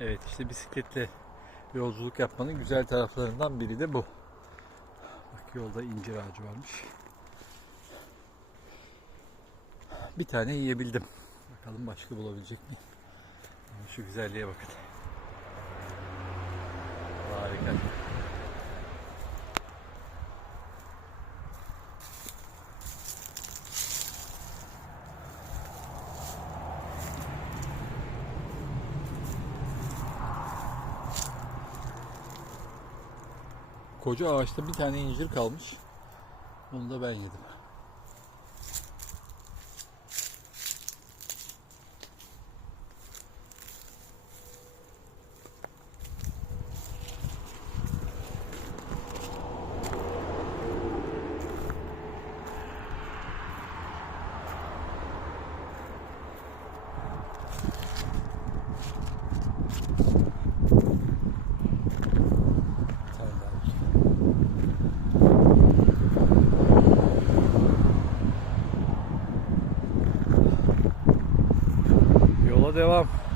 Evet işte bisikletle yolculuk yapmanın güzel taraflarından biri de bu. Bak yolda incir ağacı varmış. Bir tane yiyebildim. Bakalım başka bulabilecek miyim? Şu güzelliğe bakın. Koca ağaçta bir tane incir kalmış. Onu da ben yedim. Bir tane daha. Yola devam.